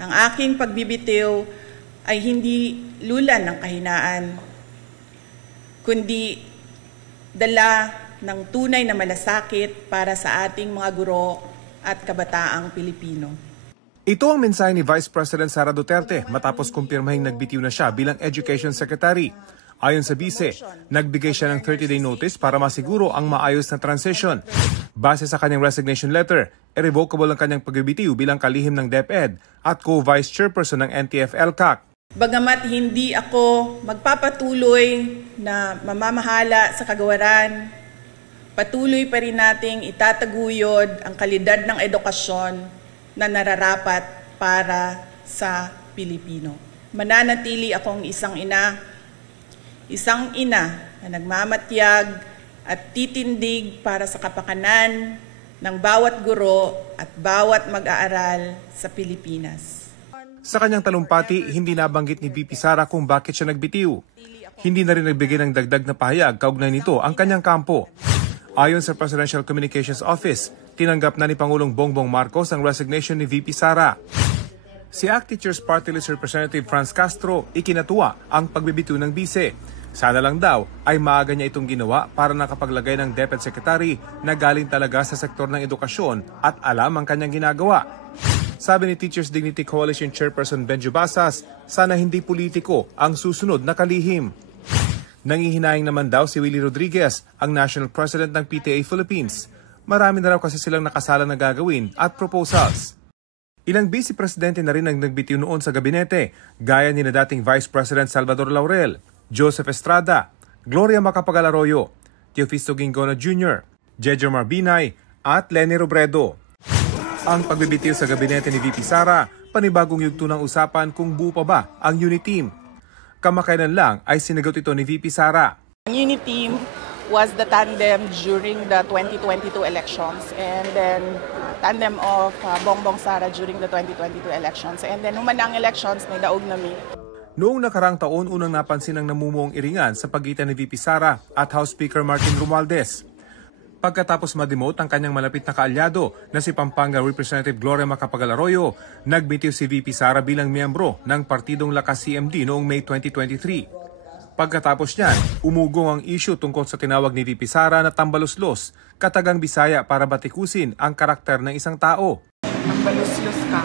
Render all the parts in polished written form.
Ang aking pagbibitiw ay hindi lulan ng kahinaan, kundi dala ng tunay na malasakit para sa ating mga guro at kabataang Pilipino. Ito ang mensahe ni Vice President Sara Duterte matapos kumpirmahing nagbitiw na siya bilang Education Secretary. Ayon sa Vice, nagbigay siya ng 30-day notice para masiguro ang maayos na transition. Base sa kanyang resignation letter, irrevocable ang kanyang pagbibitiw bilang kalihim ng DepEd at co-vice chairperson ng NTF-ELCAC. Bagamat hindi ako magpapatuloy na mamamahala sa kagawaran, patuloy pa rin nating itataguyod ang kalidad ng edukasyon na nararapat para sa Pilipino. Mananatili akong isang ina na nagmamatyag at titindig para sa kapakanan ng bawat guro at bawat mag-aaral sa Pilipinas. Sa kanyang talumpati, hindi nabanggit ni VP Sara kung bakit siya nagbitiw. Hindi na rin nagbigay ng dagdag na pahayag kaugnay nito ang kanyang kampo. Ayon sa Presidential Communications Office, tinanggap na ni Pangulong Bongbong Marcos ang resignation ni VP Sara. Si ACT Teachers Party List Representative Franz Castro ikinatuwa ang pagbibitiw ng bise. Sana lang daw ay maaga niya itong ginawa para nakapaglagay ng DepEd Secretary na galing talaga sa sektor ng edukasyon at alam ang kanyang ginagawa. Sabi ni Teachers Dignity Coalition Chairperson Benjo Basas, sana hindi politiko ang susunod na kalihim. Nangihinayang naman daw si Willie Rodriguez, ang National President ng PTA Philippines. Marami na raw kasi silang nakasalang na gagawin at proposals. Ilang Vice Presidente na rin ang nagbitiw noon sa gabinete, gaya ni na dating Vice President Salvador Laurel, Joseph Estrada, Gloria Macapagal-Arroyo, Teofisto Gingono Jr., Jejo Marbinay at Leni Robredo. Ang pagbibitiw sa gabinete ni VP Sara, panibagong yugto ng usapan kung buo pa ba ang unit team. Kamakailan lang ay sinagot ito ni VP Sara. Ang unit team was the tandem during the 2022 elections and then tandem of Bongbong Sara during the 2022 elections. And then humanang elections, naidaog nami. Noong nakarang taon, unang napansin ang namumuong iringan sa pagitan ni VP Sara at House Speaker Martin Romualdez. Pagkatapos ma-demote ang kanyang malapit na kaalyado na si Pampanga Representative Gloria Macapagal-Arroyo, nagbitiw si VP Sara bilang miyembro ng Partidong Lakas CMD noong May 2023. Pagkatapos niyan, umugong ang issue tungkol sa tinawag ni VP Sara na tambaluslos, katagang Bisaya para batikusin ang karakter ng isang tao. Tambaluslos ka.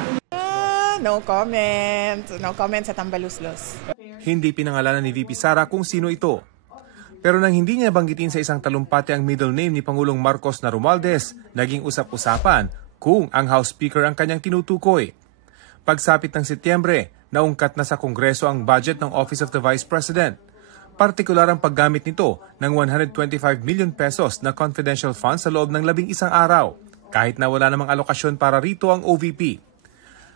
No comment. No comment sa tambaluslos. Hindi pinangalanan ni VP Sara kung sino ito. Pero nang hindi niya banggitin sa isang talumpati ang middle name ni Pangulong Marcos na Romualdez, naging usap-usapan kung ang House Speaker ang kanyang tinutukoy. Pagsapit ng Setyembre, naungkat na sa Kongreso ang budget ng Office of the Vice President. Partikular ang paggamit nito ng 125 million pesos na confidential funds sa loob ng 11 araw, kahit na wala namang alokasyon para rito ang OVP.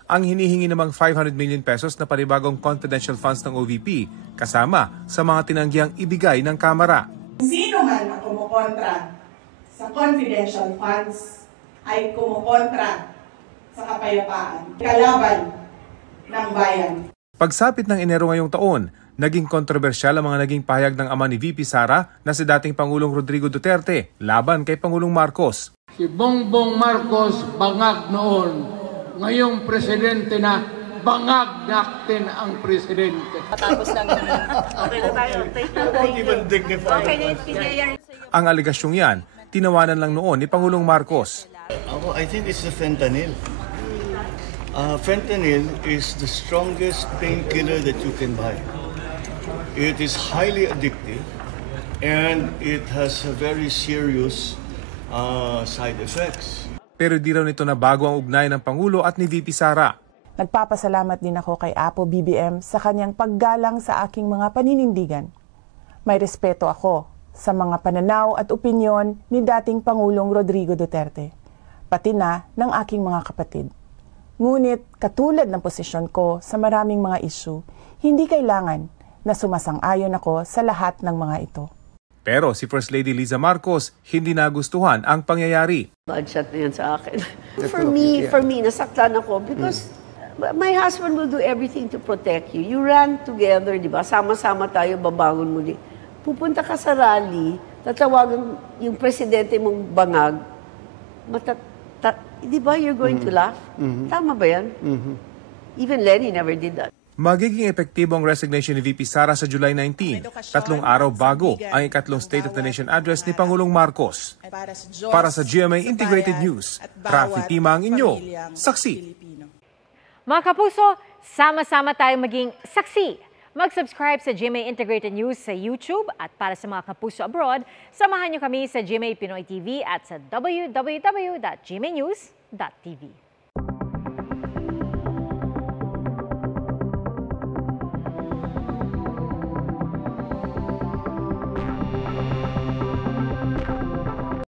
Ang hinihingi namang 500 million pesos na panibagong confidential funds ng OVP kasama sa mga tinanggiang ibigay ng Kamara. Sino man ang kumukontra sa confidential funds ay kumukontra sa kapayapaan, kalaban ng bayan. Pagsapit ng Enero ngayong taon, naging kontrobersyal ang mga naging pahayag ng ama ni VP Sara na si dating Pangulong Rodrigo Duterte laban kay Pangulong Marcos. Si Bongbong Marcos bangag noon. Ngayong presidente na, bangag natin ang presidente. Matapos lang yun. Okay na tayo. Don't even dignify. Ang aligasyong yan, tinawanan lang noon ni Pangulong Marcos. I think it's the fentanyl. Fentanyl is the strongest painkiller that you can buy. It is highly addictive and it has a very serious side effects. Pero di raw nito na bago ang ugnay ng Pangulo at ni VP Sara. Nagpapasalamat din ako kay Apo BBM sa kanyang paggalang sa aking mga paninindigan. May respeto ako sa mga pananaw at opinyon ni dating Pangulong Rodrigo Duterte, pati na ng aking mga kapatid. Ngunit katulad ng posisyon ko sa maraming mga issue, hindi kailangan na sumasang-ayon ako sa lahat ng mga ito. Pero si First Lady Liza Marcos hindi nagustuhan ang pangyayari. Bad shot na yan sa akin. For me, nasaktan ako because my husband will do everything to protect you. You ran together, di ba? Sama-sama tayo, babangon muli. Pupunta ka sa rally, tatawagan yung presidente mong bangag, di ba you're going to laugh? Tama ba yan? Even Lenny never did that. Magiging epektibo ang resignation ni VP Sara sa July 19, 3 araw bago ang ikatlong State of the Nation address ni Pangulong Marcos. Para sa GMA Integrated News, Rafi Tima ang inyo, saksi. Mga kapuso, sama-sama tayong maging saksi. Mag-subscribe sa GMA Integrated News sa YouTube at para sa mga kapuso abroad, samahan niyo kami sa GMA Pinoy TV at sa www.gmanews.tv.